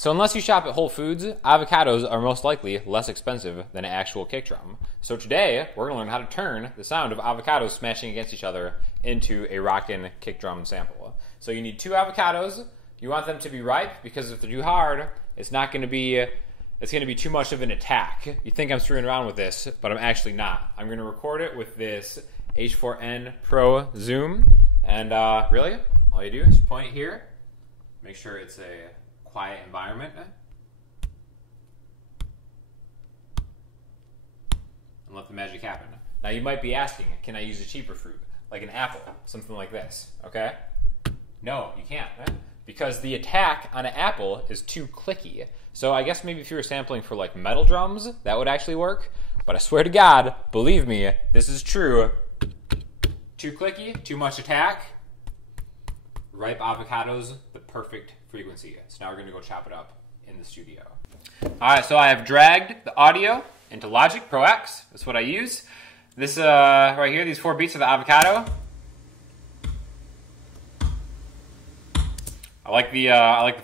So unless you shop at Whole Foods, avocados are most likely less expensive than an actual kick drum. So today, we're going to learn how to turn the sound of avocados smashing against each other into a rockin' kick drum sample. So you need 2 avocados. You want them to be ripe because if they're too hard, it's going to be too much of an attack. You think I'm screwing around with this, but I'm actually not. I'm going to record it with this H4n Pro Zoom. And really, all you do is point here, make sure it's a quiet environment, and let the magic happen. Now you might be asking, can I use a cheaper fruit, like an apple, something like this, okay? No, you can't, because the attack on an apple is too clicky. So I guess maybe if you were sampling for like metal drums, that would actually work, but I swear to God, believe me, this is true. Too clicky, too much attack. Ripe avocados, the perfect frequency. So now we're gonna go chop it up in the studio. All right, so I have dragged the audio into Logic Pro X. That's what I use. This right here, these 4 beats of the avocado. I like the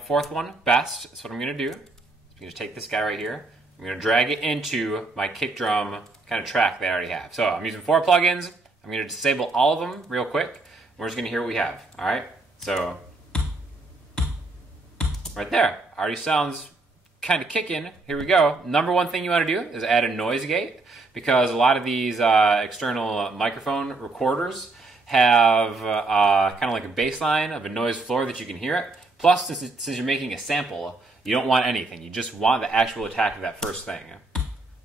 4th one best. That's what I'm gonna do. I'm gonna take this guy right here. I'm gonna drag it into my kick drum kind of track that I already have. So I'm using 4 plugins. I'm gonna disable all of them real quick. We're just gonna hear what we have, all right? So, right there, already sounds kind of kicking. Here we go. Number 1 thing you want to do is add a noise gate, because a lot of these external microphone recorders have kind of like a baseline of a noise floor that you can hear it. Plus, since you're making a sample, you don't want anything. You just want the actual attack of that first thing.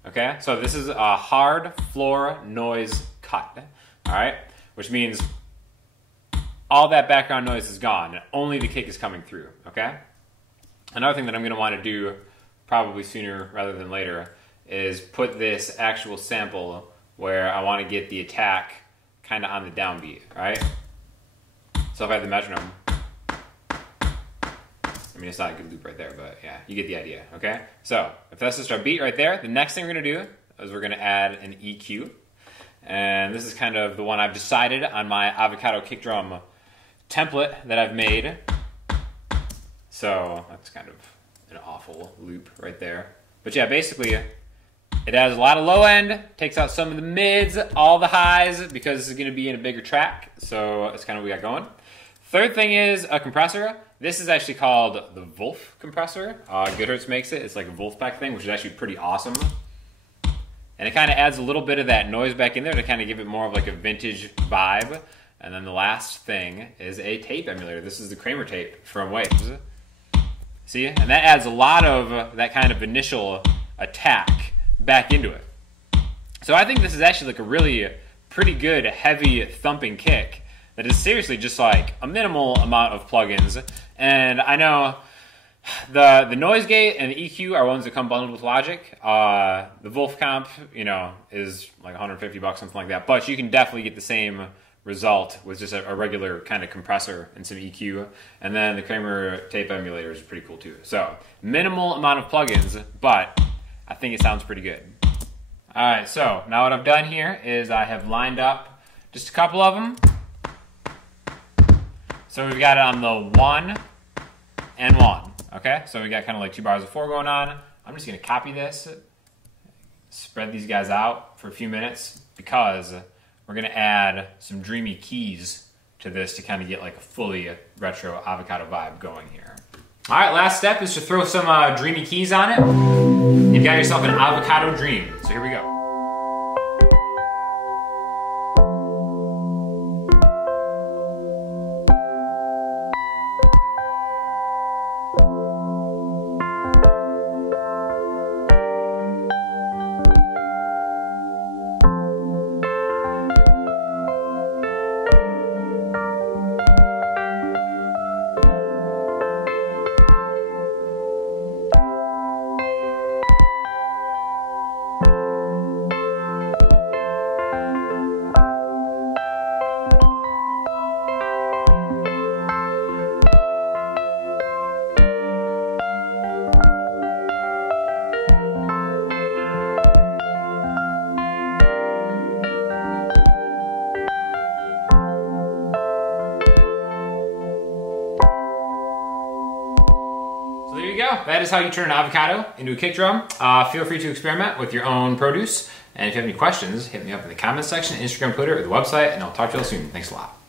Okay, so this is a hard floor noise cut, all right? Which means all that background noise is gone, and only the kick is coming through, okay? Another thing that I'm gonna wanna do, probably sooner rather than later, is put this actual sample where I wanna get the attack kinda on the downbeat, right? So if I have the metronome, I mean, it's not a good loop right there, but yeah, you get the idea, okay? So if that's just our beat right there, the next thing we're gonna do is we're gonna add an EQ. And this is kind of the one I've decided on my avocado kick drum template that I've made. So that's kind of an awful loop right there. But yeah, basically it has a lot of low end, takes out some of the mids, all the highs, because this is gonna be in a bigger track. So that's kind of what we got going. Third thing is a compressor. This is actually called the Wolf compressor. Goodhertz makes it. It's like a Wolfpack thing, which is actually pretty awesome. And it kind of adds a little bit of that noise back in there to kind of give it more of like a vintage vibe. And then the last thing is a tape emulator. This is the Kramer tape from Waves. See? And that adds a lot of that kind of initial attack back into it. So I think this is actually like a really pretty good heavy thumping kick that is seriously just like a minimal amount of plugins. And I know the noise gate and the EQ are ones that come bundled with Logic. The Wolf comp, you know, is like 150 bucks, something like that. But you can definitely get the same result with just a regular kind of compressor and some EQ. And then the Kramer tape emulator is pretty cool too. So minimal amount of plugins, but I think it sounds pretty good. All right, so now what I've done here is I have lined up just a couple of them. So we've got it on the 1 and 1. Okay, so we got kind of like 2 bars of 4 going on. I'm just gonna copy this, spread these guys out for a few minutes, because we're gonna add some dreamy keys to this to kind of get like a fully retro avocado vibe going here. All right, last step is to throw some dreamy keys on it. You've got yourself an avocado dream. So here we go. go. That is how you turn an avocado into a kick drum. Feel free to experiment with your own produce. And if you have any questions, hit me up in the comments section, Instagram, Twitter, or the website, and I'll talk to you all soon. Thanks a lot.